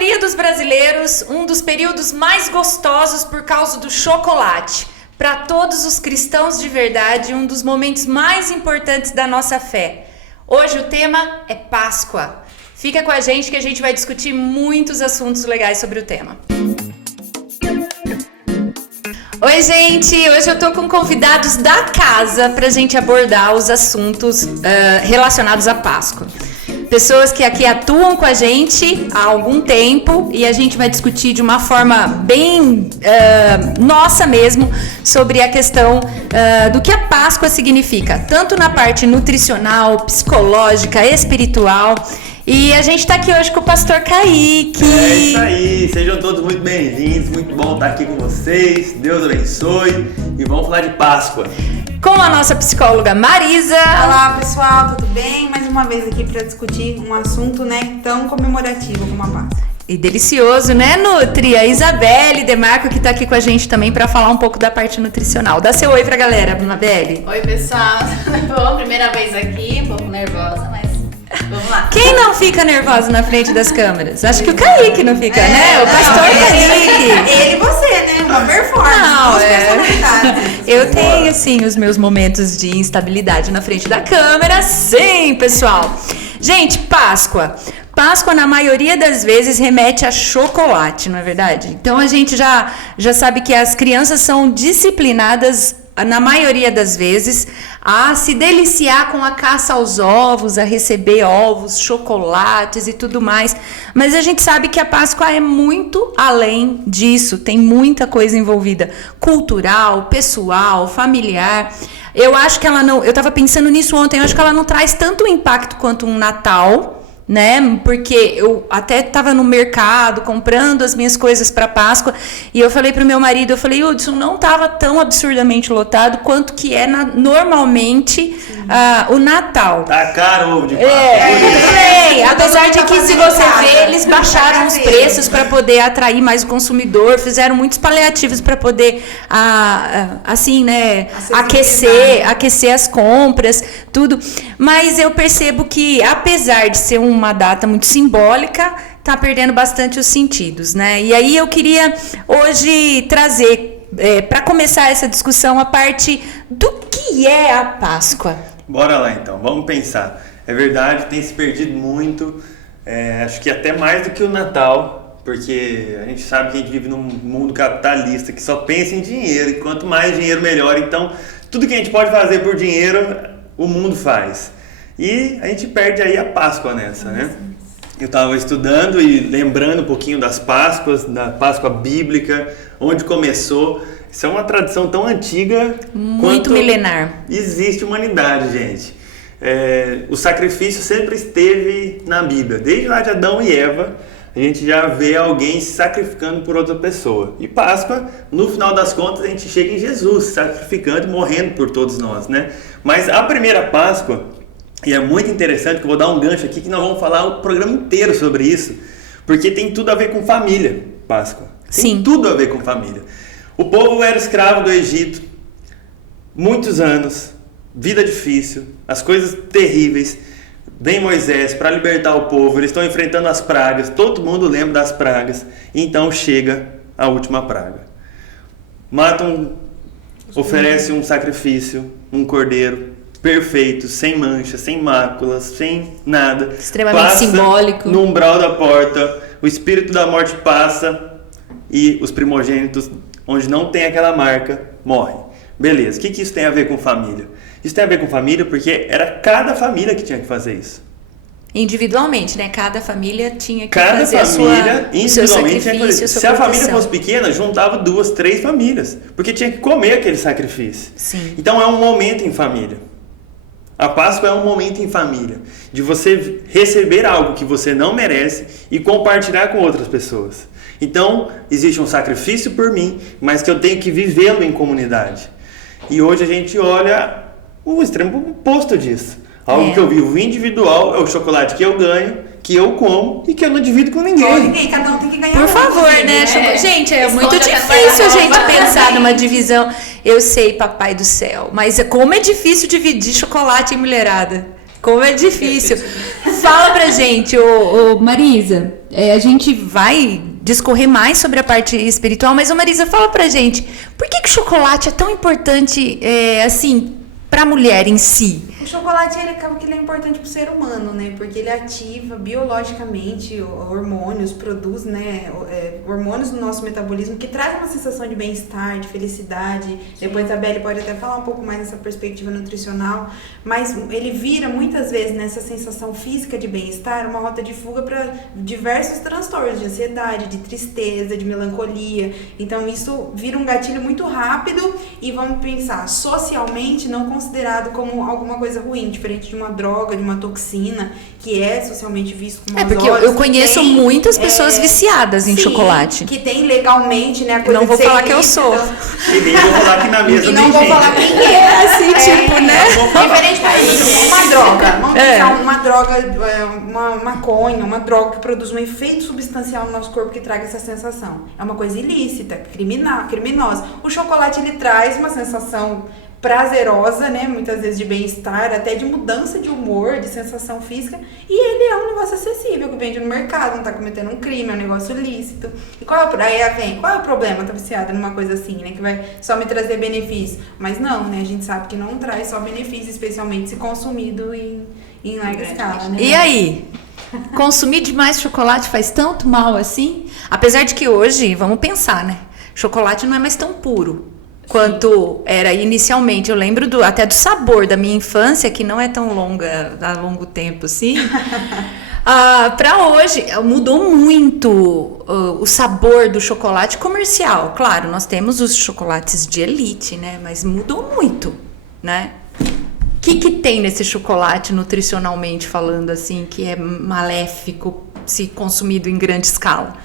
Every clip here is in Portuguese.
maioria dos brasileiros, um dos períodos mais gostosos por causa do chocolate. Para todos os cristãos de verdade, um dos momentos mais importantes da nossa fé. Hoje o tema é Páscoa. Fica com a gente que a gente vai discutir muitos assuntos legais sobre o tema. Oi, gente! Hoje eu tô com convidados da casa pra gente abordar os assuntos relacionados à Páscoa. Pessoas que aqui atuam com a gente há algum tempo e a gente vai discutir de uma forma bem nossa mesmo sobre a questão do que a Páscoa significa, tanto na parte nutricional, psicológica, espiritual. E a gente tá aqui hoje com o pastor Kaique. É isso aí, sejam todos muito bem-vindos, muito bom estar aqui com vocês, Deus abençoe e vamos falar de Páscoa. Com a nossa psicóloga Marisa. Olá pessoal, tudo bem? Mais uma vez aqui para discutir um assunto, tão comemorativo como a Páscoa. E delicioso, né, Nutri? A Isabelle Demarco que tá aqui com a gente também para falar um pouco da parte nutricional. Dá seu oi pra galera, Isabelle. Oi pessoal, bom, primeira vez aqui, um pouco nervosa, mas vamos lá. Quem não fica nervoso na frente das câmeras? Acho que o Kaique não fica, né? O pastor Kaique. Ele e você, né? Uma performance. Não, personalidades. Eu tenho, sim, os meus momentos de instabilidade na frente da câmera. Sim, pessoal. Gente, Páscoa. Páscoa, na maioria das vezes, remete a chocolate, não é verdade? Então, a gente já sabe que as crianças são disciplinadas, na maioria das vezes, a se deliciar com a caça aos ovos, a receber ovos, chocolates e tudo mais. Mas a gente sabe que a Páscoa é muito além disso, tem muita coisa envolvida, cultural, pessoal, familiar. Eu acho que ela não, eu estava pensando nisso ontem, eu acho que ela não traz tanto impacto quanto um Natal, né? Porque eu até estava no mercado comprando as minhas coisas para Páscoa e eu falei pro meu marido, eu falei, Hudson, não estava tão absurdamente lotado quanto que é normalmente o Natal. Tá caro o ovo de Páscoa. Apesar de que se você ver, eles baixaram os preços para poder atrair mais o consumidor, fizeram muitos paliativos para poder assim, né, aquecer as compras, tudo. Mas eu percebo que apesar de ser uma data muito simbólica, tá perdendo bastante os sentidos, né? E aí eu queria hoje trazer, para começar essa discussão, a parte do que é a Páscoa. Bora lá então, vamos pensar. É verdade, tem se perdido muito, acho que até mais do que o Natal, porque a gente sabe que a gente vive num mundo capitalista que só pensa em dinheiro, e quanto mais dinheiro melhor. Então, tudo que a gente pode fazer por dinheiro, o mundo faz. E a gente perde aí a Páscoa nessa, né? Eu estava estudando e lembrando um pouquinho das Páscoas, da Páscoa bíblica, onde começou. Isso é uma tradição tão antiga muito milenar. Existe humanidade, gente. O sacrifício sempre esteve na Bíblia. Desde lá de Adão e Eva, a gente já vê alguém se sacrificando por outra pessoa. E Páscoa, no final das contas, a gente chega em Jesus, sacrificando e morrendo por todos nós, né? Mas a primeira Páscoa, e é muito interessante, que eu vou dar um gancho aqui, que nós vamos falar o programa inteiro sobre isso, porque tem tudo a ver com família, Páscoa. Tem tudo a ver com família. O povo era escravo do Egito, muitos anos, vida difícil, as coisas terríveis. Vem Moisés para libertar o povo, eles estão enfrentando as pragas, todo mundo lembra das pragas, e então chega a última praga. Oferece um sacrifício, um cordeiro perfeito, sem manchas, sem máculas, sem nada. Extremamente simbólico. No umbral da porta, o espírito da morte passa e os primogênitos, onde não tem aquela marca, morrem. Beleza, o que isso tem a ver com família? Isso tem a ver com família porque era cada família que tinha que fazer isso. Individualmente, né? Cada família tinha que cada fazer família, o seu sacrifício, tinha que fazer. Se a família fosse pequena, juntava 2, 3 famílias, porque tinha que comer aquele sacrifício. Sim. Então é um momento em família. A Páscoa é um momento em família, de você receber algo que você não merece e compartilhar com outras pessoas. Então, existe um sacrifício por mim, mas que eu tenho que vivê-lo em comunidade. E hoje a gente olha o extremo oposto disso. Algo que eu vivo individual, é o chocolate que eu ganho, que eu como e que eu não divido com ninguém. Cada um tem que ganhar. Por favor, né? Gente, é muito difícil a gente pensar numa divisão. Eu sei, papai do céu, mas como é difícil dividir chocolate em mulherada. Como é difícil. Fala pra gente, Marisa, a gente vai discorrer mais sobre a parte espiritual, mas, Marisa, fala pra gente, por que o chocolate é tão importante, assim, pra mulher em si? O chocolate, ele acaba que ele é importante pro ser humano, né? Porque ele ativa biologicamente hormônios, produz, né, hormônios no nosso metabolismo que traz uma sensação de bem-estar, de felicidade. Sim. Depois a Beli pode até falar um pouco mais nessa perspectiva nutricional, mas ele vira muitas vezes nessa sensação física de bem-estar uma rota de fuga para diversos transtornos de ansiedade, de tristeza, de melancolia. Então isso vira um gatilho muito rápido e vamos pensar, socialmente não considerado como alguma coisa ruim, diferente de uma droga, de uma toxina, que é socialmente visto como porque eu conheço muitas pessoas viciadas em chocolate. Que tem legalmente, né, a coisa não vou falar que eu sou. E nem vou falar que na mesa e não vou falar quem é, assim, tipo, né? Diferente pra uma droga. Vamos pensar uma droga, uma maconha, uma droga que produz um efeito substancial no nosso corpo que traga essa sensação. É uma coisa ilícita, criminosa. O chocolate, ele traz uma sensação prazerosa, né, muitas vezes de bem-estar, até de mudança de humor, de sensação física, e ele é um negócio acessível, que vende no mercado, não tá cometendo um crime, é um negócio lícito. E qual é o problema? Tá viciada numa coisa assim, né, que vai só me trazer benefício? Mas não, né, a gente sabe que não traz só benefício, especialmente se consumido em larga escala, né? E aí? Consumir demais chocolate faz tanto mal assim? Apesar de que hoje, vamos pensar, né, chocolate não é mais tão puro quanto era inicialmente. Eu lembro até do sabor da minha infância, que não é tão há longo tempo assim. Para hoje, mudou muito o sabor do chocolate comercial. Claro, nós temos os chocolates de elite, né? Mas mudou muito, né? O que tem nesse chocolate, nutricionalmente falando, assim, que é maléfico se consumido em grande escala?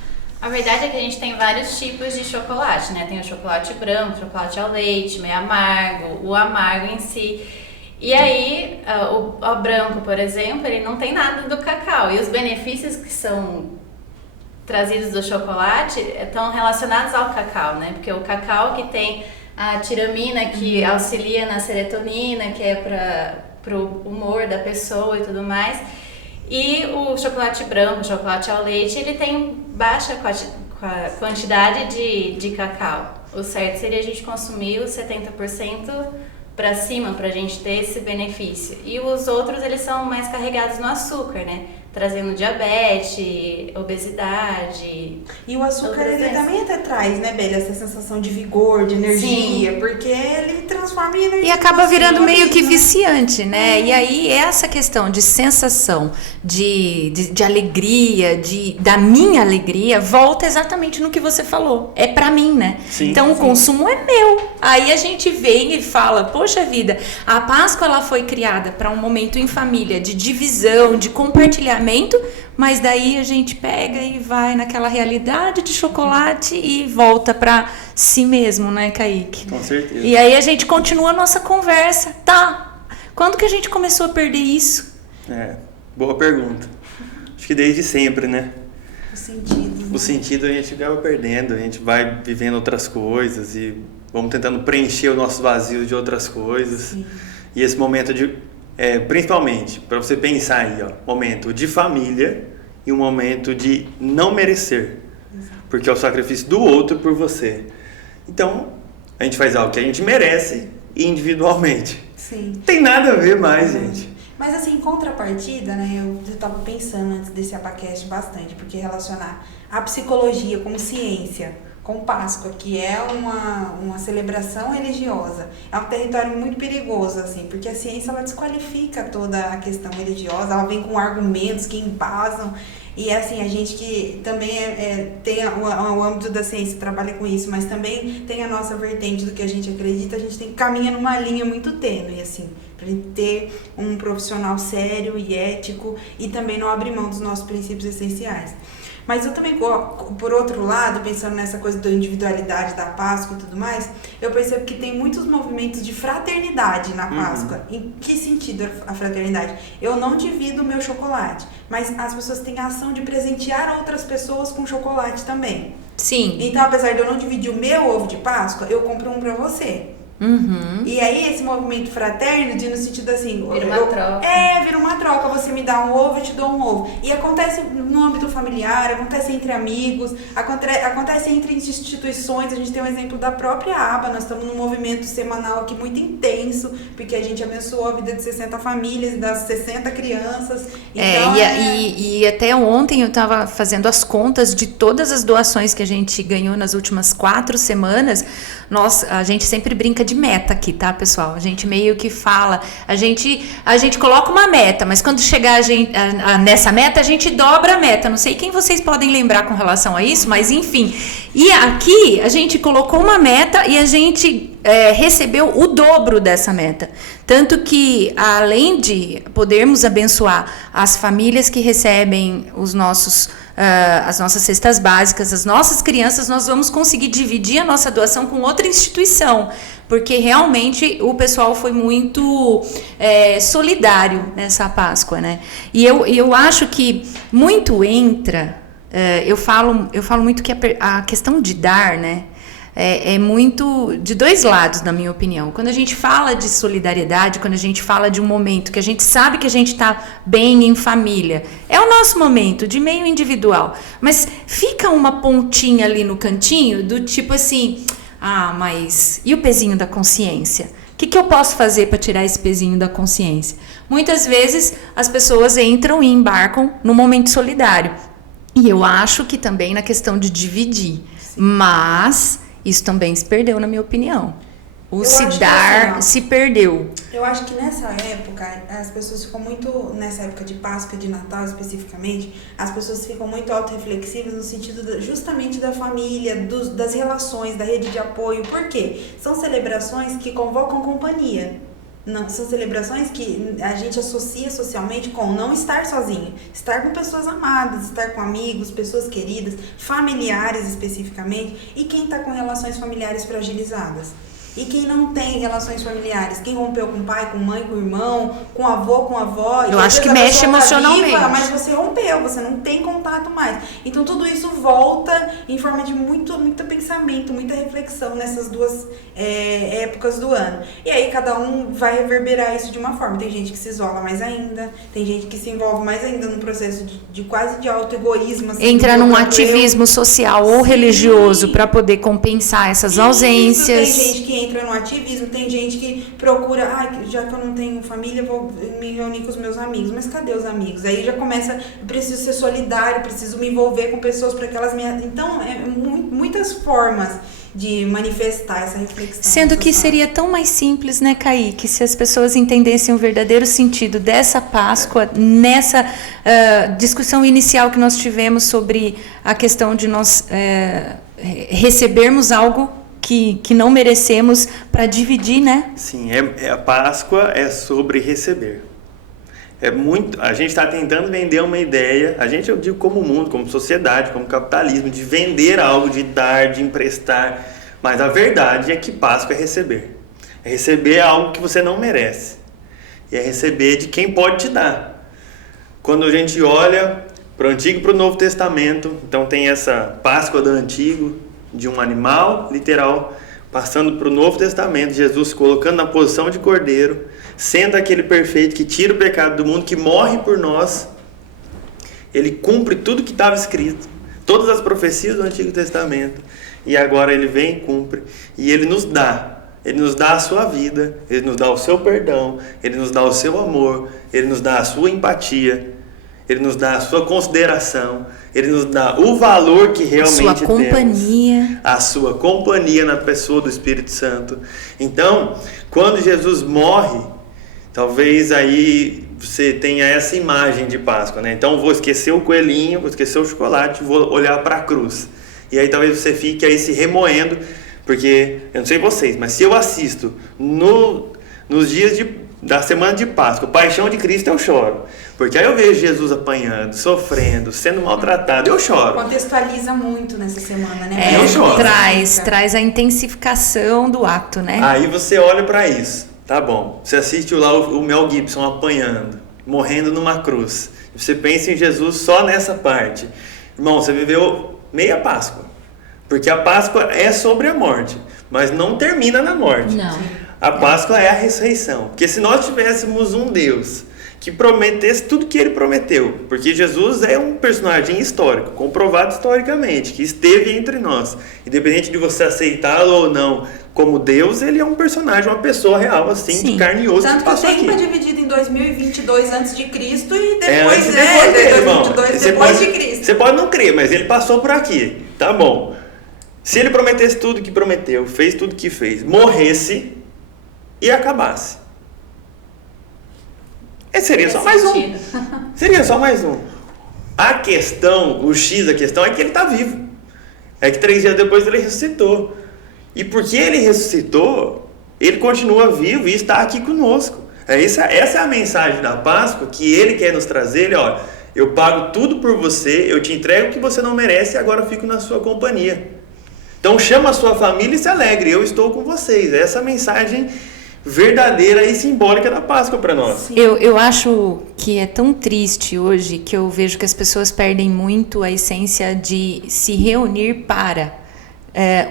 A verdade é que a gente tem vários tipos de chocolate, né? Tem o chocolate branco, chocolate ao leite, meio amargo, o amargo em si. E aí, o branco, por exemplo, ele não tem nada do cacau. E os benefícios que são trazidos do chocolate estão relacionados ao cacau, né? Porque o cacau que tem a tiramina, que auxilia na serotonina, que é para o humor da pessoa e tudo mais. E o chocolate branco, o chocolate ao leite, ele tem baixa quantidade de cacau. O certo seria a gente consumir os 70% para cima para a gente ter esse benefício. E os outros, eles são mais carregados no açúcar, né? Trazendo diabetes, obesidade. E o açúcar, ele também até traz, né, Beli, essa sensação de vigor, de energia. Sim. Porque ele transforma em energia. E acaba virando meio que viciante, né? E aí, essa questão de sensação, de alegria, da minha alegria, volta exatamente no que você falou. É pra mim, né? Sim, então, o consumo é meu. Aí a gente vem e fala, poxa vida, a Páscoa, ela foi criada para um momento em família, de divisão, de compartilhamento, mas daí a gente pega e vai naquela realidade de chocolate e volta para si mesmo, né, Kaique? Com certeza. E aí a gente continua a nossa conversa. Tá, quando que a gente começou a perder isso? Boa pergunta. Acho que desde sempre, né? O sentido a gente acaba perdendo, a gente vai vivendo outras coisas e vamos tentando preencher o nosso vazio de outras coisas. Sim. E esse momento principalmente, para você pensar aí, momento de família e um momento de não merecer. Exato. Porque é o sacrifício do outro por você. Então, a gente faz algo que a gente merece individualmente. Sim. Não tem nada a ver mais, gente. Mas assim, em contrapartida, né, eu estava pensando antes desse Abacast bastante, porque relacionar a psicologia como ciência com Páscoa, que é uma celebração religiosa, é um território muito perigoso, assim, porque a ciência, ela desqualifica toda a questão religiosa, ela vem com argumentos que embasam, e assim, a gente que também tem o âmbito da ciência, trabalha com isso, mas também tem a nossa vertente do que a gente acredita, a gente caminha numa linha muito tênue, assim, pra gente ter um profissional sério e ético e também não abrir mão dos nossos princípios essenciais. Mas eu também, por outro lado, pensando nessa coisa da individualidade da Páscoa e tudo mais, eu percebo que tem muitos movimentos de fraternidade na Páscoa. Em que sentido a fraternidade? Eu não divido o meu chocolate, mas as pessoas têm a ação de presentear outras pessoas com chocolate também. Sim. Então, apesar de eu não dividir o meu ovo de Páscoa, eu compro um pra você. E aí esse movimento fraterno, no sentido assim... Vira uma troca. Vira uma troca. Você me dá um ovo, eu te dou um ovo. E acontece no âmbito familiar, acontece entre amigos, acontece entre instituições. A gente tem um exemplo da própria ABA. Nós estamos num movimento semanal aqui muito intenso, porque a gente abençoou a vida de 60 famílias, das 60 crianças. Então, e até ontem eu estava fazendo as contas de todas as doações que a gente ganhou nas últimas 4 semanas. A gente sempre brinca de meta aqui, tá, pessoal? A gente meio que fala, a gente coloca uma meta, mas quando chegar nessa meta, a gente dobra a meta. Não sei quem vocês podem lembrar com relação a isso, mas enfim. E aqui a gente colocou uma meta e a gente recebeu o dobro dessa meta. Tanto que, além de podermos abençoar as famílias que recebem as nossas cestas básicas, as nossas crianças, nós vamos conseguir dividir a nossa doação com outra instituição, porque realmente o pessoal foi muito solidário nessa Páscoa, né? E eu acho que muito entra, eu falo muito que a questão de dar, né? É muito de 2 lados, na minha opinião. Quando a gente fala de solidariedade, quando a gente fala de um momento que a gente sabe que a gente está bem em família, é o nosso momento de meio individual. Mas fica uma pontinha ali no cantinho do tipo assim, mas e o pezinho da consciência? O que eu posso fazer para tirar esse pezinho da consciência? Muitas vezes as pessoas entram e embarcam no momento solidário. E eu acho que também na questão de dividir. Mas isso também se perdeu, na minha opinião. Se perdeu. Eu acho que nessa época, as pessoas ficam muito... Nessa época de Páscoa e de Natal, especificamente, as pessoas ficam muito autorreflexivas no sentido justamente da família, das relações, da rede de apoio. Por quê? São celebrações que convocam companhia. Não, são celebrações que a gente associa socialmente com não estar sozinho, estar com pessoas amadas, estar com amigos, pessoas queridas, familiares especificamente, e quem está com relações familiares fragilizadas. E quem não tem relações familiares, quem rompeu com pai, com mãe, com irmão, com avô, com avó... Eu acho que mexe emocionalmente. Viva, mas você rompeu, você não tem contato mais. Então tudo isso volta em forma de muito pensamento, muita reflexão nessas 2 épocas do ano. E aí cada um vai reverberar isso de uma forma. Tem gente que se isola mais ainda, tem gente que se envolve mais ainda num processo de quase de auto-egoísmo. Assim, entra num ativismo social ou religioso para poder compensar essas ausências. Tem gente que entra no ativismo, tem gente que procura, já que eu não tenho família, vou me reunir com os meus amigos. Mas cadê os amigos? Aí já começa, preciso ser solidário, preciso me envolver com pessoas para que elas me... Então, muitas formas de manifestar essa reflexão. Sendo que seria tão mais simples, né, Kaique, se as pessoas entendessem o verdadeiro sentido dessa Páscoa, nessa discussão inicial que nós tivemos sobre a questão de nós recebermos algo que não merecemos para dividir, né? Sim, a Páscoa é sobre receber. A gente está tentando vender uma ideia, eu digo como mundo, como sociedade, como capitalismo, de vender algo, de dar, de emprestar, mas a verdade é que Páscoa é receber. É receber algo que você não merece. E é receber de quem pode te dar. Quando a gente olha para o Antigo e para o Novo Testamento, então tem essa Páscoa do Antigo, de um animal, literal, passando para o Novo Testamento, Jesus colocando na posição de cordeiro, sendo aquele perfeito que tira o pecado do mundo, que morre por nós. Ele cumpre tudo que estava escrito, todas as profecias do Antigo Testamento, e agora ele vem e cumpre, e ele nos dá a sua vida, ele nos dá o seu perdão, ele nos dá o seu amor, ele nos dá a sua empatia, ele nos dá a sua consideração, ele nos dá o valor que realmente temos. A sua companhia na pessoa do Espírito Santo. Então, quando Jesus morre, talvez aí você tenha essa imagem de Páscoa, né? Então, vou esquecer o coelhinho, vou esquecer o chocolate, vou olhar para a cruz. E aí talvez você fique aí se remoendo, porque, eu não sei vocês, mas se eu assisto nos dias da semana de Páscoa, Paixão de Cristo, eu choro. Porque aí eu vejo Jesus apanhando, sofrendo, sendo maltratado, eu choro. Contextualiza muito nessa semana, né? Eu choro. Traz a intensificação do ato, né? Aí você olha para isso, tá bom. Você assiste lá o Mel Gibson apanhando, morrendo numa cruz. Você pensa em Jesus só nessa parte. Irmão, você viveu meia Páscoa. Porque a Páscoa é sobre a morte. mas não termina na morte. Não. A Páscoa é a ressurreição. Porque se nós tivéssemos um Deus que prometesse tudo que ele prometeu, porque Jesus é um personagem histórico, comprovado historicamente, que esteve entre nós, independente de você aceitá-lo ou não como Deus, ele é um personagem, uma pessoa real, assim, Sim. de carne e osso, Tanto que que o passou tempo é aqui. dividido em 2022 antes de Cristo e É, depois, antes e depois dele, irmão. 2022 Você depois pode- de Cristo. Você pode não crer, mas ele passou por aqui, tá bom. Se ele prometesse tudo que prometeu, fez tudo que fez, morresse e acabasse, seria só mais um. Seria só mais um. A questão, o X da questão é que ele está vivo. É que 3 dias depois ele ressuscitou. E porque ele ressuscitou, ele continua vivo e está aqui conosco. Essa é a mensagem da Páscoa que ele quer nos trazer. Ele, ó, eu pago tudo por você, eu te entrego o que você não merece e agora eu fico na sua companhia. Então chama a sua família e se alegre, eu estou com vocês. Essa é a mensagem verdadeira e simbólica da Páscoa para nós. Eu acho que é tão triste hoje que eu vejo que as pessoas perdem muito a essência de se reunir para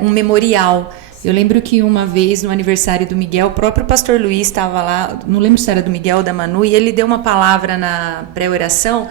um memorial. Eu lembro que uma vez no aniversário do Miguel, o próprio pastor Luiz estava lá, não lembro se era do Miguel ou da Manu, e ele deu uma palavra na pré-oração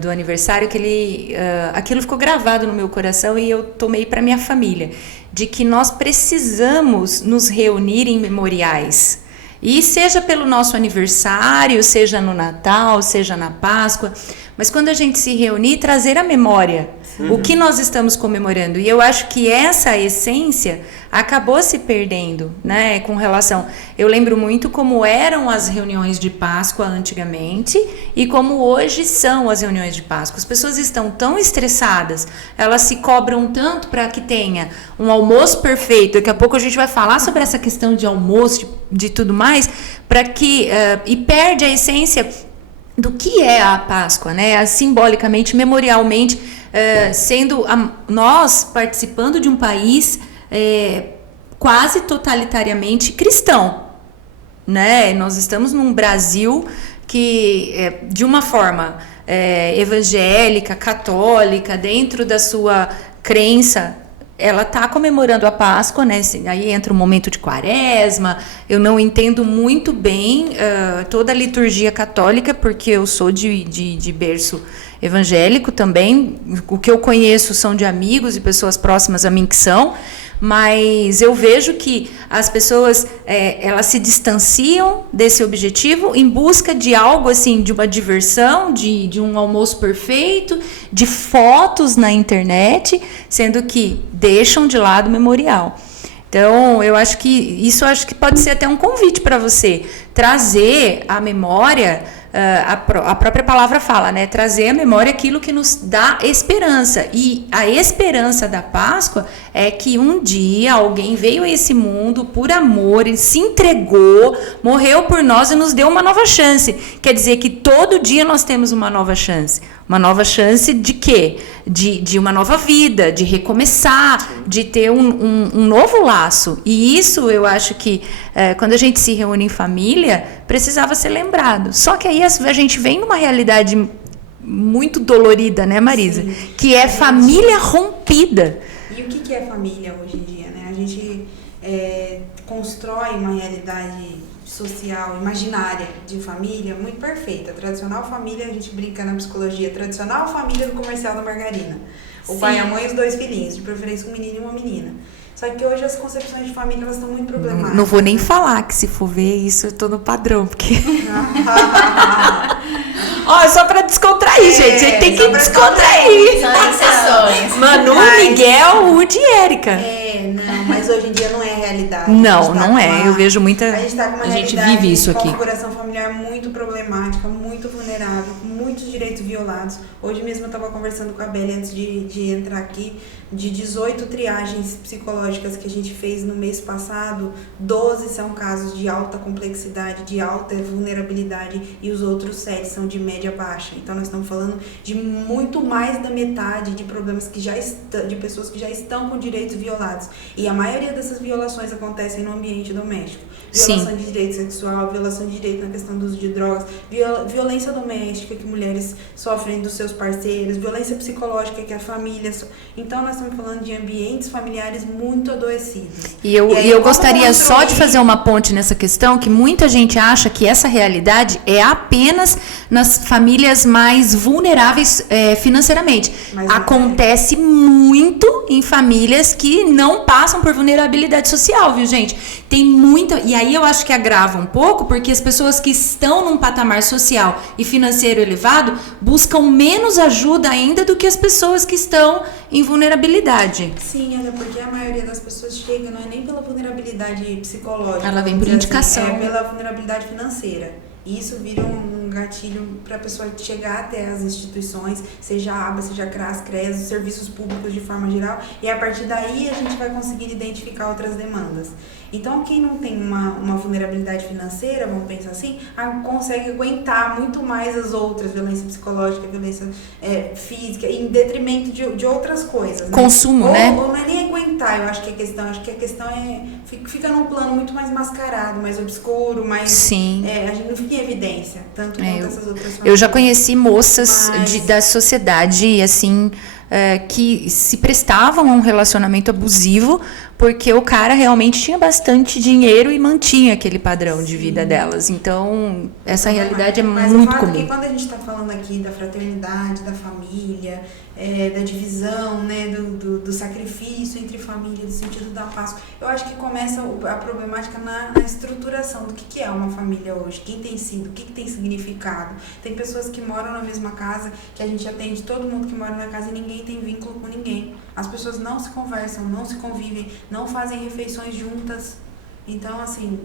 do aniversário que aquilo ficou gravado no meu coração e eu tomei para minha família, de que nós precisamos nos reunir em memoriais. E seja pelo nosso aniversário, seja no Natal, seja na Páscoa, mas quando a gente se reunir, trazer a memória, o que nós estamos comemorando. E eu acho que essa essência acabou se perdendo, né, com relação... Eu lembro muito como eram as reuniões de Páscoa antigamente e como hoje são as reuniões de Páscoa. As pessoas estão tão estressadas, elas se cobram tanto para que tenha um almoço perfeito. Daqui a pouco a gente vai falar sobre essa questão de almoço, de tudo mais, para que... e perde a essência do que é a Páscoa, né? Simbolicamente, memorialmente, sendo nós participando de um país quase totalitariamente cristão, né? Nós estamos num Brasil que, de uma forma evangélica, católica, dentro da sua crença, ela está comemorando a Páscoa, né? Aí entra o momento de Quaresma. Eu não entendo muito bem toda a liturgia católica, porque eu sou de berço evangélico também. O que eu conheço são de amigos e pessoas próximas a mim que são. Mas eu vejo que as pessoas elas se distanciam desse objetivo em busca de algo assim, de uma diversão, de um almoço perfeito, de fotos na internet, sendo que deixam de lado o memorial. Então, eu acho que pode ser até um convite para você trazer a memória. A própria palavra fala, né? Trazer à memória aquilo que nos dá esperança. E a esperança da Páscoa é que um dia alguém veio a esse mundo por amor, ele se entregou, morreu por nós e nos deu uma nova chance. Quer dizer que todo dia nós temos uma nova chance. Uma nova chance de quê? De uma nova vida, de recomeçar, de ter um novo laço. E isso eu acho que quando a gente se reúne em família, precisava ser lembrado. Só que aí a gente vem numa realidade muito dolorida, né, Marisa? Sim. Que é família rompida. E o que é família hoje em dia, né? A gente constrói uma realidade social, imaginária de família muito perfeita. Tradicional família, a gente brinca na psicologia, tradicional família do comercial da margarina. O Sim. pai, a mãe e os 2 filhinhos, de preferência um menino e uma menina. Só que hoje as concepções de família elas estão muito problemáticas. Não vou nem falar que se for ver isso, eu tô no padrão, porque... Ó, só pra descontrair, gente. A gente tem que descontrair. São exceções. Manu, Miguel, Woody e Érica. Não, mas hoje em dia não é a realidade. Não, A gente tá não com é. Eu vejo muita... A gente tá com uma A gente realidade vive isso de aqui. configuração familiar muito problemática, muito vulnerável, com muitos direitos violados. Hoje mesmo eu estava conversando com a Beli antes de entrar aqui, de 18 triagens psicológicas que a gente fez no mês passado, 12 são casos de alta complexidade, de alta vulnerabilidade e os outros 7 são de média baixa. Então nós estamos falando de muito mais da metade de problemas que já estão, de pessoas que já estão com direitos violados. E a maioria maioria dessas violações acontecem no ambiente doméstico. Violação de direito sexual, violação de direito na questão do uso de drogas, violência doméstica que mulheres sofrem dos seus parceiros, violência psicológica que a família... Então, nós estamos falando de ambientes familiares muito adoecidos. E eu gostaria só de fazer uma ponte nessa questão, que muita gente acha que essa realidade é apenas nas famílias mais vulneráveis financeiramente. Mas acontece muito em famílias que não passam por vulnerabilidade social, viu, gente? Tem muita... E aí eu acho que agrava um pouco, porque as pessoas que estão num patamar social e financeiro elevado buscam menos ajuda ainda do que as pessoas que estão em vulnerabilidade. Sim, até porque a maioria das pessoas chega, não é nem pela vulnerabilidade psicológica. Ela vem por indicação. Assim, é pela vulnerabilidade financeira. E isso vira um gatilho para a pessoa chegar até as instituições, seja a ABA, seja a CRAS, CRES, os serviços públicos de forma geral, e a partir daí a gente vai conseguir identificar outras demandas. Então, quem não tem uma vulnerabilidade financeira, vamos pensar assim, consegue aguentar muito mais as outras, violência psicológica, violência física, em detrimento de outras coisas. Né? Consumo, né? Ou não é nem aguentar, eu acho que a questão fica num plano muito mais mascarado, mais obscuro, mais... Sim. A gente não fica em evidência, tanto quanto essas outras famílias. Eu já conheci moças da sociedade, assim... que se prestavam a um relacionamento abusivo porque o cara realmente tinha bastante dinheiro e mantinha aquele padrão de vida delas. Então, essa realidade é muito comum. Mas quando a gente está falando aqui da fraternidade, da família, da divisão, né, do sacrifício entre família, no sentido da Páscoa, eu acho que começa a problemática na estruturação do que é uma família hoje, quem tem sido, o que tem significado. Tem pessoas que moram na mesma casa, que a gente atende todo mundo que mora na casa e ninguém tem vínculo com ninguém. As pessoas não se conversam, não se convivem, não fazem refeições juntas. Então, assim,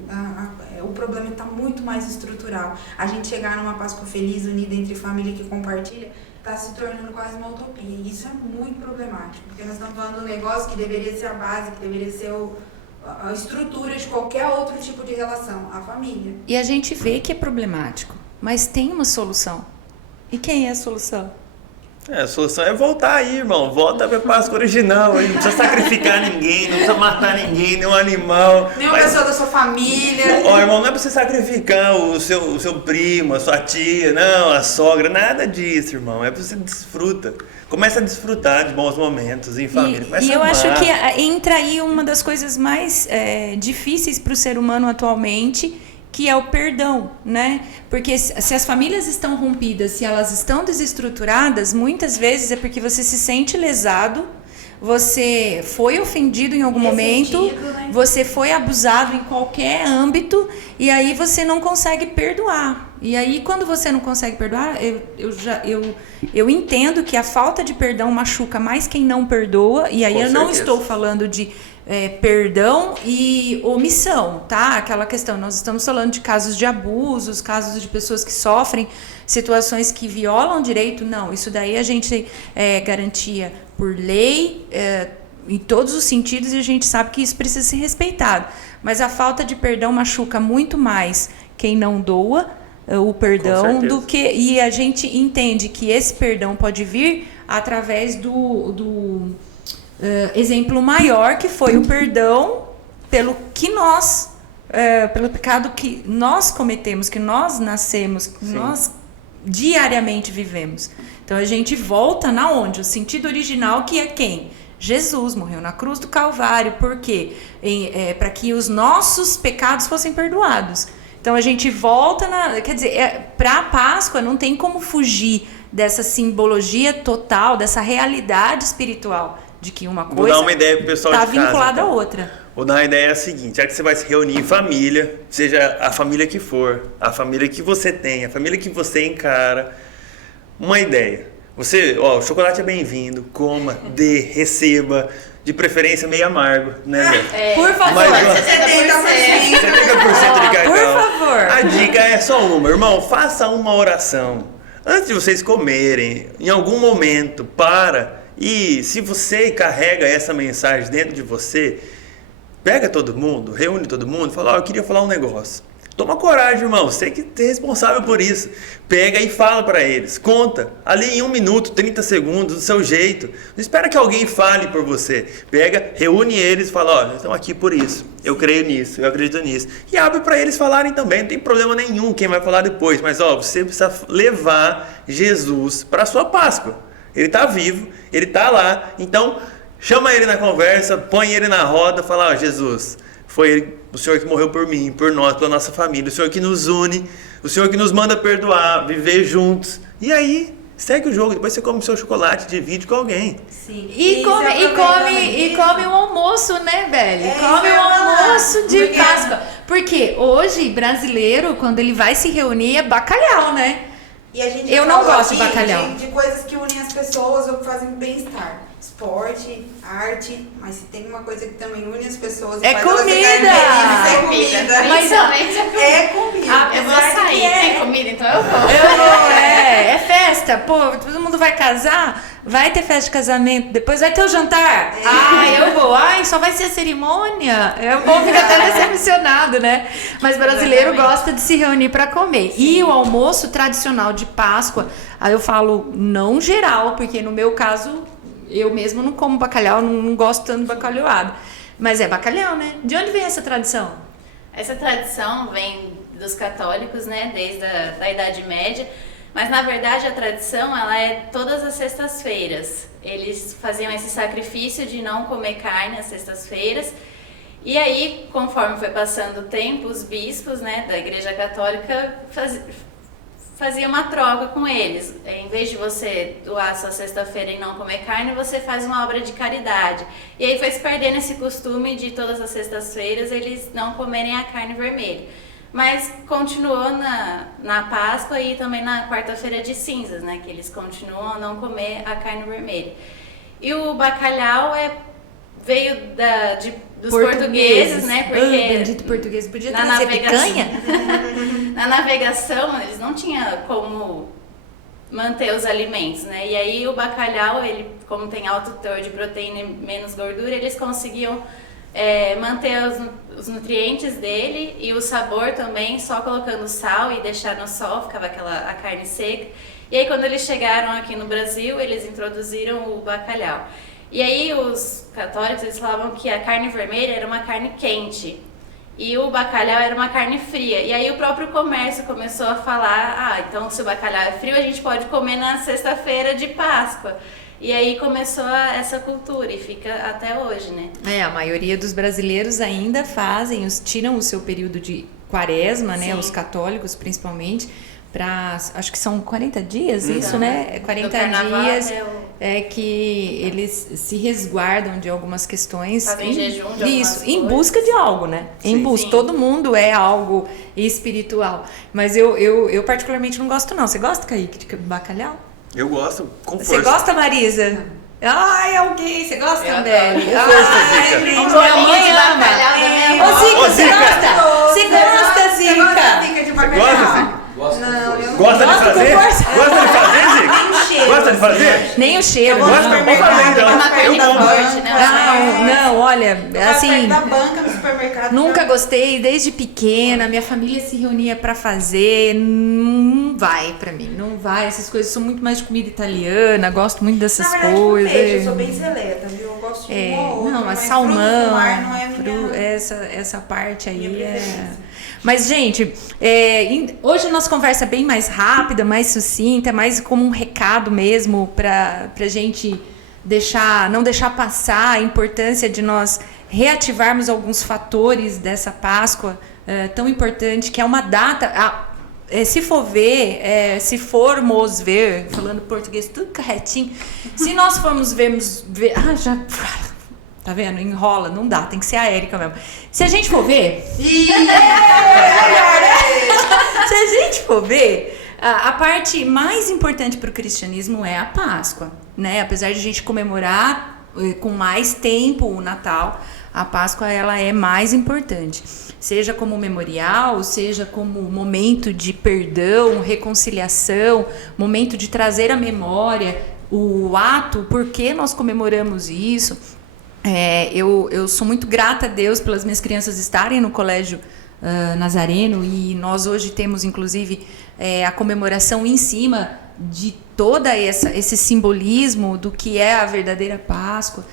o problema está muito mais estrutural. A gente chegar numa Páscoa feliz, unida entre família que compartilha, está se tornando quase uma utopia. E isso é muito problemático, porque nós estamos falando de um negócio que deveria ser a base, que deveria ser a estrutura de qualquer outro tipo de relação, a família. E a gente vê que é problemático, mas tem uma solução. E quem é a solução? A solução é voltar aí, irmão. Volta pra Páscoa original. Não precisa sacrificar ninguém, não precisa matar ninguém, nenhum animal. Nenhuma pessoa da sua família. Ó, irmão, não é pra você sacrificar o seu primo, a sua tia, não, a sogra, nada disso, irmão. É pra você desfruta. Começa a desfrutar de bons momentos em família. E eu acho que entra aí uma das coisas mais difíceis para o ser humano atualmente, que é o perdão, né? Porque se as famílias estão rompidas, se elas estão desestruturadas, muitas vezes é porque você se sente lesado, você foi ofendido em algum momento, né? Você foi abusado em qualquer âmbito, e aí você não consegue perdoar. E aí, quando você não consegue perdoar, eu entendo que a falta de perdão machuca mais quem não perdoa, e aí eu não estou falando de perdão e omissão, tá? Aquela questão, nós estamos falando de casos de abusos, casos de pessoas que sofrem situações que violam direito, não, isso daí a gente garantia por lei, em todos os sentidos, e a gente sabe que isso precisa ser respeitado, mas a falta de perdão machuca muito mais quem não doa o perdão do que, e a gente entende que esse perdão pode vir através do exemplo maior, que foi o perdão pelo que pelo pecado que nós cometemos, que nós nascemos, que nós diariamente vivemos. Então a gente volta na onde? O sentido original, que é quem? Jesus morreu na cruz do Calvário. Por quê? Para que os nossos pecados fossem perdoados. Então a gente volta quer dizer, para a Páscoa não tem como fugir dessa simbologia total, dessa realidade espiritual, de que uma coisa está vinculada à outra. Vou dar uma ideia seguinte: já que você vai se reunir em família, seja a família que for, a família que você tem, a família que você encara, uma ideia. Você, o chocolate é bem-vindo, coma, dê, receba, de preferência meio amargo, né? Por favor, 70% de cacau. Por favor. A dica é só uma, irmão, faça uma oração. Antes de vocês comerem, em algum momento, e se você carrega essa mensagem dentro de você, pega todo mundo, reúne todo mundo e fala: eu queria falar um negócio. Toma coragem, irmão. Você que é responsável por isso. Pega e fala para eles. Conta. Ali em 1 minuto, 30 segundos, do seu jeito. Não espera que alguém fale por você. Pega, reúne eles e fala, ó, estão aqui por isso. Eu creio nisso, eu acredito nisso. E abre para eles falarem também. Não tem problema nenhum quem vai falar depois. Mas, ó, você precisa levar Jesus para a sua Páscoa. Ele está vivo, ele está lá. Então, chama ele na conversa, põe ele na roda, fala, ó, Jesus, foi ele, o Senhor que morreu por mim, por nós, pela nossa família, o Senhor que nos une, o Senhor que nos manda perdoar, viver juntos. E aí, segue o jogo, depois você come o seu chocolate, divide com alguém. Sim. E come um almoço, né, velho? Come um almoço de Páscoa. Porque hoje, brasileiro, quando ele vai se reunir, é bacalhau, né? E a gente Eu não falou gosto de aqui bacalhau. de coisas que unem as pessoas ou que fazem bem-estar. Esporte, arte, mas se tem uma coisa que também une as pessoas e É faz elas comida! ficarem felizes, é comida. Mas, ó, Principalmente a comida. É comida. Eu vou Apesar de sair que sem comida, então eu vou. É festa, pô, todo mundo vai casar, vai ter festa de casamento, depois vai ter o jantar. Eu vou, só vai ser a cerimônia. Eu vou ficar até decepcionado, né? Mas brasileiro Exatamente. gosta de se reunir para comer. E o almoço tradicional de Páscoa, aí eu falo não geral, porque no meu caso, eu mesmo não como bacalhau, não gosto tanto de bacalhoado. Mas é bacalhau, né? De onde vem essa tradição? Essa tradição vem dos católicos, né, desde a Idade Média, mas na verdade a tradição ela é todas as sextas-feiras. Eles faziam esse sacrifício de não comer carne às sextas-feiras, e aí, conforme foi passando o tempo, os bispos, né, da Igreja Católica fazia uma troca com eles. Em vez de você doar sua sexta-feira e não comer carne, você faz uma obra de caridade. E aí foi se perdendo esse costume de todas as sextas-feiras eles não comerem a carne vermelha. Mas continuou na Páscoa e também na quarta-feira de cinzas, né? Que eles continuam a não comer a carne vermelha. E o bacalhau veio dos portugueses, né? Porque bendito português, podia na trazer navegação- picanha? Na navegação, eles não tinham como manter os alimentos, né? E aí o bacalhau, ele, como tem alto teor de proteína e menos gordura, eles conseguiam manter os nutrientes dele e o sabor também, só colocando sal e deixar no sol, ficava a carne seca. E aí quando eles chegaram aqui no Brasil, eles introduziram o bacalhau. E aí os católicos, eles falavam que a carne vermelha era uma carne quente e o bacalhau era uma carne fria. E aí o próprio comércio começou a falar, então se o bacalhau é frio, a gente pode comer na sexta-feira de Páscoa. E aí começou essa cultura e fica até hoje, né? A maioria dos brasileiros ainda tiram o seu período de quaresma, né? Sim. Os católicos, principalmente, acho que são 40 dias, Então, isso, né? 40 do carnaval dias até que eles se resguardam de algumas questões. Fazem jejum de algumas Isso, em coisas. busca de algo, né? Em Sim. busca. Sim. Todo mundo é algo espiritual. Mas eu particularmente não gosto, não. Você gosta, Kaique, de bacalhau? Eu gosto com Você força. gosta, Marisa? Ai, alguém, você gosta, Eu Beli? adoro. Ai, Zica. gente, Um minha bolinho mãe de ama. bacalhau da minha Ô, avó. Zica, Ô, você Zica. gosta? Você gosta, Zica? Zica de bacalhau? Gosta, Zica? Gosto Não, com força. eu Gosta de Gosto com fazer? força. Gosta de fazer, Zica? Nem o cheiro. Gosta de fazer? Nem o cheiro. Eu vou Gosta? no não. Vamos fazer, então. É uma carne Eu como. forte, né? Não, olha, assim, Da banca no supermercado. nunca gostei, desde pequena, minha família se reunia pra fazer, não vai pra mim, não vai, essas coisas, sou muito mais de comida italiana, gosto muito dessas Na verdade, coisas. com peixe, eu sou bem seleta, viu? Eu gosto de um ou outro, Não, a mas salmão, frutos do mar não é minha... essa parte aí minha é... preferência. Mas, gente, hoje a nossa conversa é bem mais rápida, mais sucinta, mais como um recado mesmo pra gente não deixar passar a importância de nós reativarmos alguns fatores dessa Páscoa tão importante, que é uma data... se formos ver, falando português tudo corretinho, se nós formos ver, tá vendo? Enrola, não dá, tem que ser a Érica mesmo. Se a gente for ver, se a gente for ver, a parte mais importante para o cristianismo é a Páscoa, né? Apesar de a gente comemorar com mais tempo o Natal, a Páscoa ela é mais importante. Seja como memorial, seja como momento de perdão, reconciliação, momento de trazer à memória o ato, por que nós comemoramos isso. Eu sou muito grata a Deus pelas minhas crianças estarem no colégio Nazareno, e nós hoje temos, inclusive, a comemoração em cima de todo esse simbolismo do que é a verdadeira Páscoa.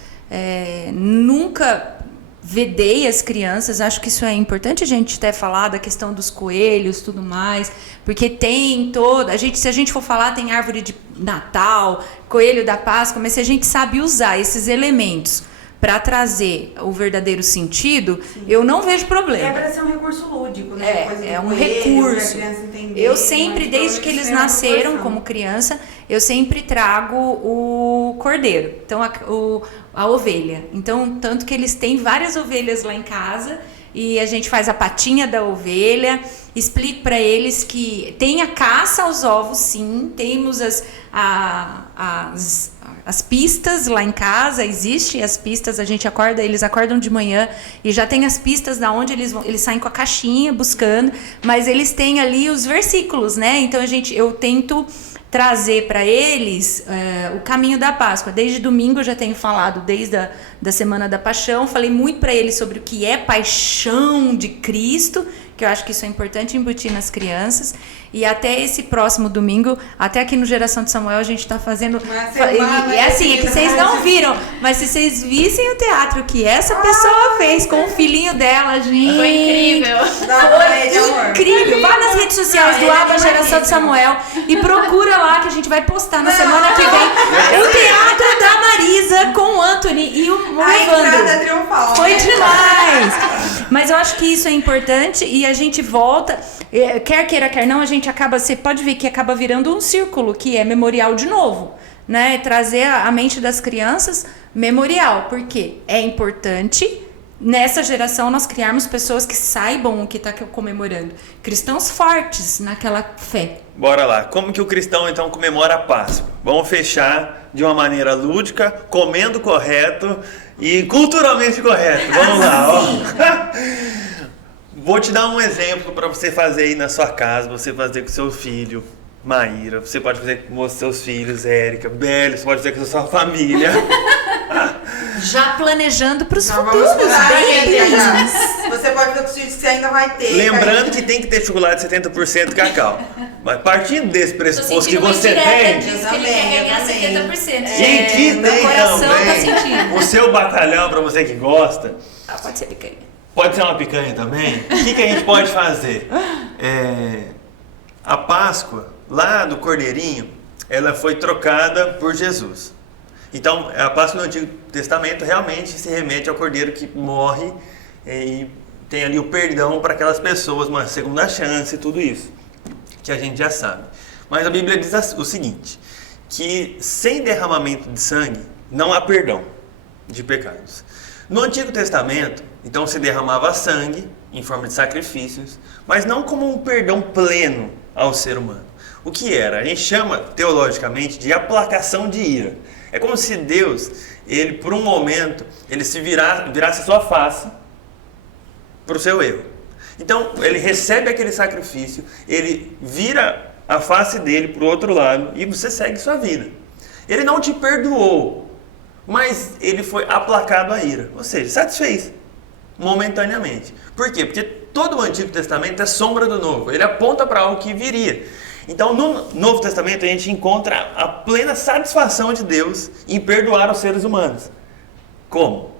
Nunca vedei as crianças, acho que isso é importante a gente ter falado, a questão dos coelhos, tudo mais, porque tem se a gente for falar, tem árvore de Natal, coelho da Páscoa, mas se a gente sabe usar esses elementos para trazer o verdadeiro sentido, sim, eu não vejo problema. É para ser um recurso lúdico, né? É um recurso. Eu sempre, desde que eles nasceram como criança, eu sempre trago o cordeiro, então a ovelha. Então, tanto que eles têm várias ovelhas lá em casa, e a gente faz a patinha da ovelha, explico para eles que tem a caça aos ovos, sim, temos as pistas lá em casa, existem as pistas, a gente acorda, eles acordam de manhã e já tem as pistas da onde eles saem com a caixinha buscando, mas eles têm ali os versículos, né? Então eu tento trazer para eles o caminho da Páscoa. Desde domingo eu já tenho falado, desde da Semana da Paixão, falei muito para eles sobre o que é paixão de Cristo, que eu acho que isso é importante embutir nas crianças. E até esse próximo domingo, até aqui no Geração de Samuel, a gente está fazendo... É assim, é que vocês não viram, mas se vocês vissem o teatro que essa pessoa fez com o filhinho dela, gente... Foi incrível. Foi incrível. Vá nas redes sociais do Aba Geração de Samuel e procura lá, que a gente vai postar na semana que vem o teatro da Marisa com o Anthony e o Evandro. Foi demais. Mas eu acho que isso é importante e a gente volta, quer queira, quer não, a gente acaba, você pode ver que acaba virando um círculo, que é memorial de novo, né? Trazer a mente das crianças memorial, porque é importante nessa geração nós criarmos pessoas que saibam o que está comemorando, cristãos fortes naquela fé. Bora lá, como que o cristão então comemora a Páscoa? Vamos fechar de uma maneira lúdica, comendo correto e culturalmente correto. Vamos lá, ó. Vou te dar um exemplo para você fazer aí na sua casa, você fazer com seu filho, Maíra, você pode fazer com os seus filhos, Érica, Bélio, você pode fazer com a sua família. Já planejando para os futuros. Você pode fazer com os filhos que você ainda vai ter. Lembrando que tem que ter chocolate 70% cacau. Mas partindo desse pressuposto que você tem... Disso que ele quer ganhar 70%. E que tem coração também o seu bacalhau, para você que gosta. Pode ser picanha. Pode ser uma picanha também. O que a gente pode fazer? A Páscoa, lá do Cordeirinho, ela foi trocada por Jesus. Então, a Páscoa no Antigo Testamento realmente se remete ao Cordeiro que morre e tem ali o perdão para aquelas pessoas, uma segunda chance e tudo isso, que a gente já sabe. Mas a Bíblia diz o seguinte, que sem derramamento de sangue não há perdão de pecados. No Antigo Testamento, então se derramava sangue em forma de sacrifícios, mas não como um perdão pleno ao ser humano. O que era? A gente chama teologicamente de aplacação de ira. É como se Deus, ele por um momento, ele se virasse a sua face para o seu erro. Então ele recebe aquele sacrifício, ele vira a face dele para o outro lado e você segue sua vida. Ele não te perdoou, mas ele foi aplacado à ira, ou seja, satisfez momentaneamente. Por quê? Porque todo o Antigo Testamento é sombra do Novo, ele aponta para algo que viria. Então no Novo Testamento a gente encontra a plena satisfação de Deus em perdoar os seres humanos. Como?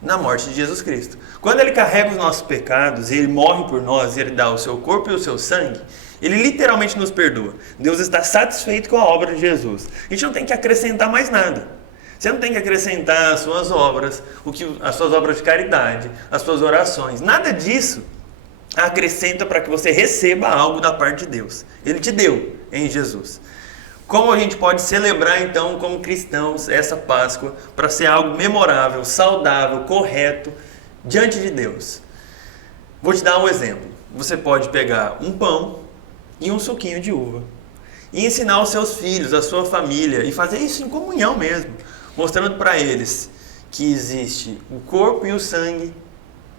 Na morte de Jesus Cristo. Quando ele carrega os nossos pecados, ele morre por nós, ele dá o seu corpo e o seu sangue, ele literalmente nos perdoa. Deus está satisfeito com a obra de Jesus. A gente não tem que acrescentar mais nada. Você não tem que acrescentar as suas obras, as suas obras de caridade, as suas orações. Nada disso acrescenta para que você receba algo da parte de Deus. Ele te deu em Jesus. Como a gente pode celebrar então como cristãos essa Páscoa para ser algo memorável, saudável, correto diante de Deus? Vou te dar um exemplo. Você pode pegar um pão e um suquinho de uva e ensinar os seus filhos, a sua família, e fazer isso em comunhão mesmo, mostrando para eles que existe o corpo e o sangue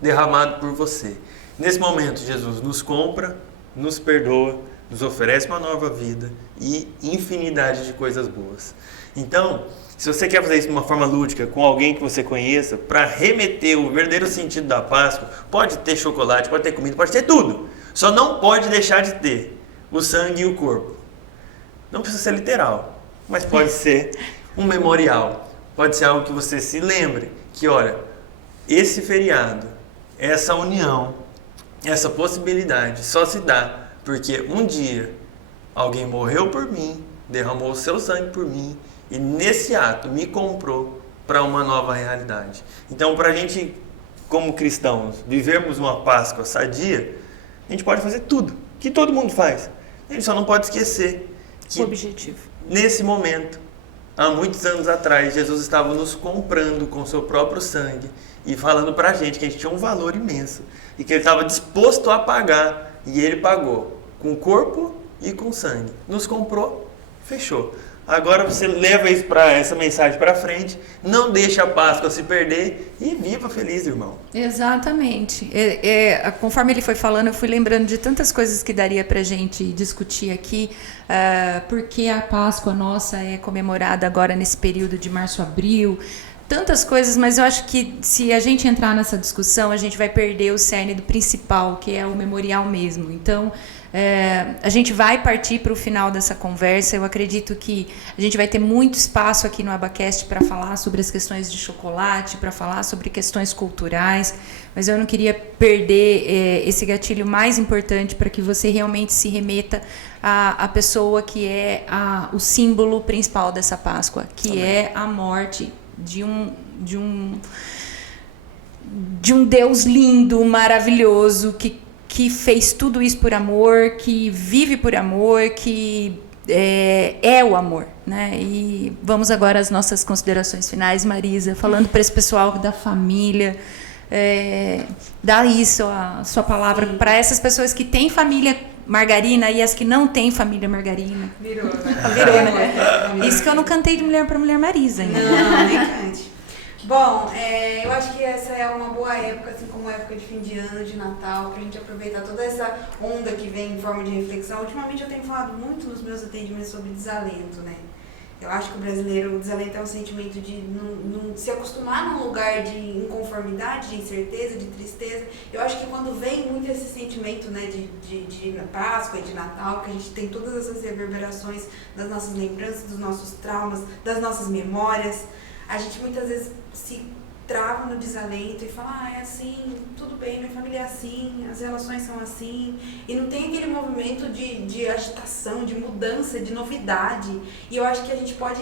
derramado por você. Nesse momento, Jesus nos compra, nos perdoa, nos oferece uma nova vida e infinidade de coisas boas. Então, se você quer fazer isso de uma forma lúdica, com alguém que você conheça, para remeter o verdadeiro sentido da Páscoa, pode ter chocolate, pode ter comida, pode ter tudo. Só não pode deixar de ter o sangue e o corpo. Não precisa ser literal, mas pode ser um memorial. Pode ser algo que você se lembre que, olha, esse feriado, essa união, essa possibilidade só se dá porque um dia alguém morreu por mim, derramou o seu sangue por mim e nesse ato me comprou para uma nova realidade. Então, para a gente, como cristãos, vivermos uma Páscoa sadia, a gente pode fazer tudo, que todo mundo faz. A gente só não pode esquecer que, O objetivo. nesse momento, há muitos anos atrás, Jesus estava nos comprando com seu próprio sangue e falando para a gente que a gente tinha um valor imenso e que ele estava disposto a pagar, e ele pagou com corpo e com sangue. Nos comprou, fechou. Agora você leva isso essa mensagem para frente, não deixa a Páscoa se perder e viva feliz, irmão. Exatamente. Conforme ele foi falando, eu fui lembrando de tantas coisas que daria pra gente discutir aqui, porque a Páscoa nossa é comemorada agora nesse período de março a abril, tantas coisas, mas eu acho que se a gente entrar nessa discussão, a gente vai perder o cerne do principal, que é o memorial mesmo. Então, a gente vai partir para o final dessa conversa. Eu acredito que a gente vai ter muito espaço aqui no Abacast para falar sobre as questões de chocolate, para falar sobre questões culturais, mas eu não queria perder esse gatilho mais importante para que você realmente se remeta à pessoa que é o símbolo principal dessa Páscoa, que é a morte de um Deus lindo, maravilhoso, que fez tudo isso por amor, que vive por amor, que é o amor, né? E vamos agora às nossas considerações finais, Marisa, falando para esse pessoal da família, dá isso, a sua palavra para essas pessoas que têm família margarina e as que não têm família margarina. Virou, né? Isso que eu não cantei de Mulher para Mulher Marisa ainda. Não, nem cante. Bom, eu acho que essa é uma boa época, assim como a época de fim de ano, de Natal, pra gente aproveitar toda essa onda que vem em forma de reflexão. Ultimamente eu tenho falado muito nos meus atendimentos sobre desalento, né? Eu acho que o desalento é um sentimento de não se acostumar num lugar de inconformidade, de incerteza, de tristeza. Eu acho que quando vem muito esse sentimento, né, de Páscoa e de Natal, que a gente tem todas essas reverberações das nossas lembranças, dos nossos traumas, das nossas memórias, a gente muitas vezes se trava no desalento e fala, é assim, tudo bem, minha família é assim, as relações são assim, e não tem aquele movimento de agitação, de mudança, de novidade. E eu acho que a gente pode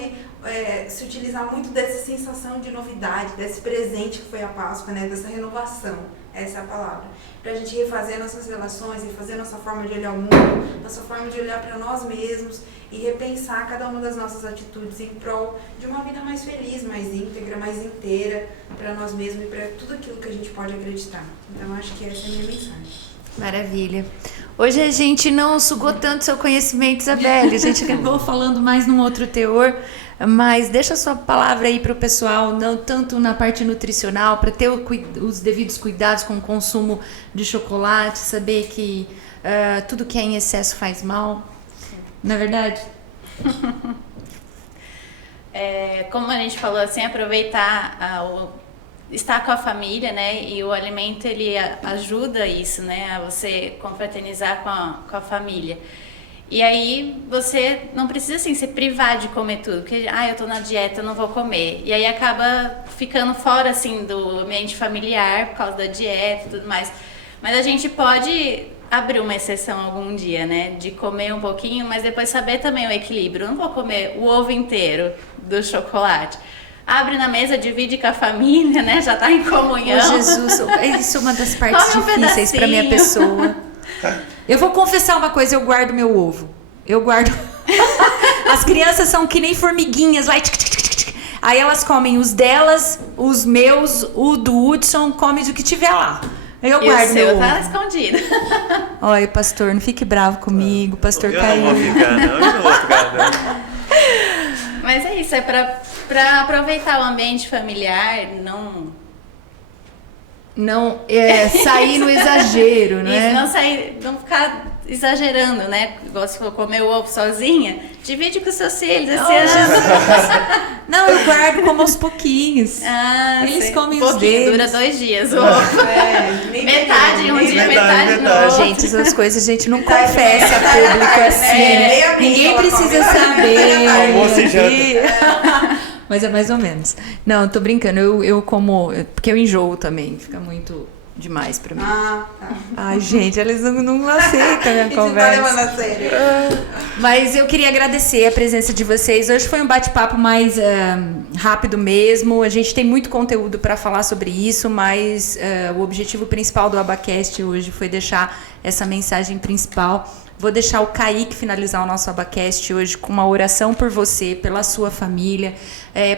se utilizar muito dessa sensação de novidade, desse presente que foi a Páscoa, né, dessa renovação, essa é a palavra, pra gente refazer nossas relações, refazer nossa forma de olhar o mundo, nossa forma de olhar para nós mesmos e repensar cada uma das nossas atitudes em prol de uma vida mais feliz, mais íntegra, mais inteira para nós mesmos e para tudo aquilo que a gente pode acreditar. Então, acho que essa é a minha mensagem. Maravilha. Hoje a gente não sugou tanto seu conhecimento, Isabelle. A gente acabou falando mais num outro teor, mas deixa a sua palavra aí para o pessoal, não tanto na parte nutricional, para ter os devidos cuidados com o consumo de chocolate, saber que tudo que é em excesso faz mal. Não é verdade? Como a gente falou, assim, aproveitar estar com a família, né? E o alimento, ele ajuda isso, né? A você confraternizar com a família. E aí você não precisa, assim, se privar de comer tudo. Porque, eu tô na dieta, eu não vou comer. E aí acaba ficando fora, assim, do ambiente familiar por causa da dieta e tudo mais. Mas a gente pode abrir uma exceção algum dia, né? De comer um pouquinho, mas depois saber também o equilíbrio. Eu não vou comer o ovo inteiro do chocolate. Abre na mesa, divide com a família, né? Já tá em comunhão. Oh, Jesus, isso é uma das partes difíceis para minha pessoa. Eu vou confessar uma coisa, eu guardo meu ovo. Eu guardo. As crianças são que nem formiguinhas lá. Aí elas comem os delas, os meus, o do Hudson, come do que tiver lá. Eu guardo meu ovo. O seu tá escondido. Olha, pastor, não fique bravo comigo, pastor Caio. Eu não vou ficar, não. Eu não vou ficar, não. Mas é isso, é pra aproveitar o ambiente familiar, não sair no exagero, né? Isso, não ficar exagerando, né? Igual se for comer o ovo sozinha, divide com os seus filhos esse ano. Não, eu guardo como aos pouquinhos. Eles sei. comem os deles. Dura 2 dias o ovo. Metade um dia, metade no outro. Gente, essas coisas a gente não confessa público assim, né? Ninguém precisa saber. Almoço e janta. Mas é mais ou menos. Não, tô brincando. Eu como... Porque eu enjoo também. Fica muito demais pra mim. Tá. Ai, gente, eles não aceitam a minha Isso conversa. tá levando a sério. Mas eu queria agradecer a presença de vocês. Hoje foi um bate-papo mais rápido mesmo. A gente tem muito conteúdo para falar sobre isso, mas o objetivo principal do Abacast hoje foi deixar essa mensagem principal. Vou deixar o Kaique finalizar o nosso Abacast hoje com uma oração por você, pela sua família,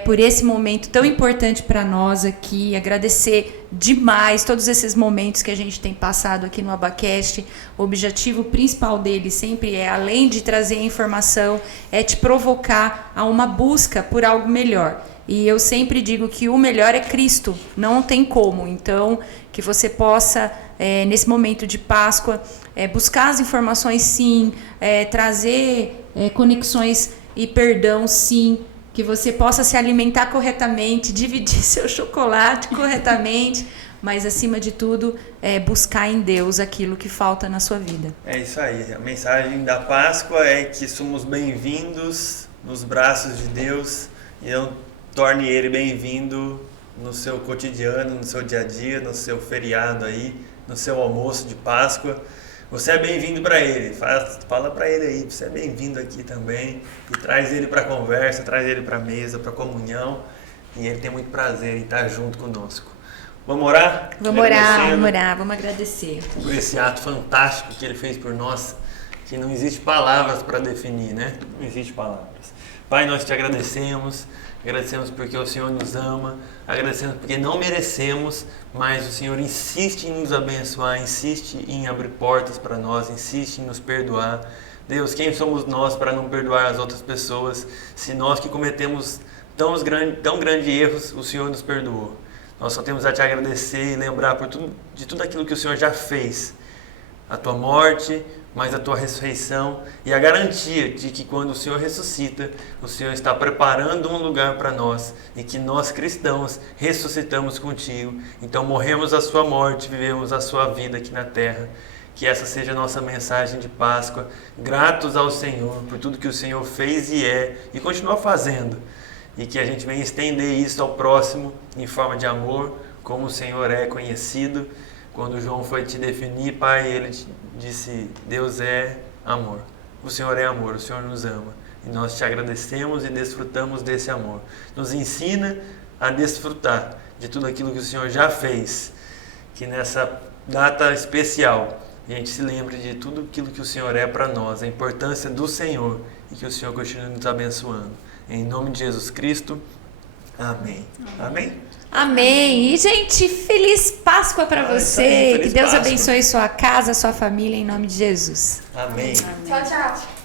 por esse momento tão importante para nós aqui. Agradecer demais todos esses momentos que a gente tem passado aqui no Abacast. O objetivo principal dele sempre além de trazer informação, é te provocar a uma busca por algo melhor. E eu sempre digo que o melhor é Cristo, não tem como. Então, que você possa, nesse momento de Páscoa, buscar as informações, sim, trazer conexões e perdão, sim, que você possa se alimentar corretamente, dividir seu chocolate corretamente, mas, acima de tudo, buscar em Deus aquilo que falta na sua vida. É isso aí. A mensagem da Páscoa é que somos bem-vindos nos braços de Deus e não torne Ele bem-vindo no seu cotidiano, no seu dia a dia, no seu feriado aí, no seu almoço de Páscoa. Você é bem-vindo para Ele. Fala para Ele aí, você é bem-vindo aqui também. E traz Ele para a conversa, traz Ele para a mesa, para a comunhão. E Ele tem muito prazer em estar junto conosco. Vamos orar? Vamos orar, vamos agradecer. Por esse ato fantástico que Ele fez por nós, que não existe palavras para definir, né? Não existe palavras. Pai, nós te agradecemos porque o Senhor nos ama, agradecemos porque não merecemos, mas o Senhor insiste em nos abençoar, insiste em abrir portas para nós, insiste em nos perdoar. Deus, quem somos nós para não perdoar as outras pessoas, se nós que cometemos tão grandes erros, o Senhor nos perdoou. Nós só temos a te agradecer e lembrar de tudo aquilo que o Senhor já fez, a tua morte, mas a tua ressurreição e a garantia de que quando o Senhor ressuscita, o Senhor está preparando um lugar para nós e que nós cristãos ressuscitamos contigo. Então morremos a sua morte, vivemos a sua vida aqui na terra. Que essa seja a nossa mensagem de Páscoa, gratos ao Senhor por tudo que o Senhor fez e continua fazendo. E que a gente venha estender isso ao próximo em forma de amor, como o Senhor é conhecido. Quando João foi te definir, Pai, ele disse, Deus é amor. O Senhor é amor, o Senhor nos ama. E nós te agradecemos e desfrutamos desse amor. Nos ensina a desfrutar de tudo aquilo que o Senhor já fez. Que nessa data especial, a gente se lembre de tudo aquilo que o Senhor é para nós, a importância do Senhor e que o Senhor continue nos abençoando. Em nome de Jesus Cristo, amém. Amém? Amém. E, gente, feliz Páscoa para você. Que Deus abençoe sua casa, sua família, em nome de Jesus. Amém. Tchau, tchau.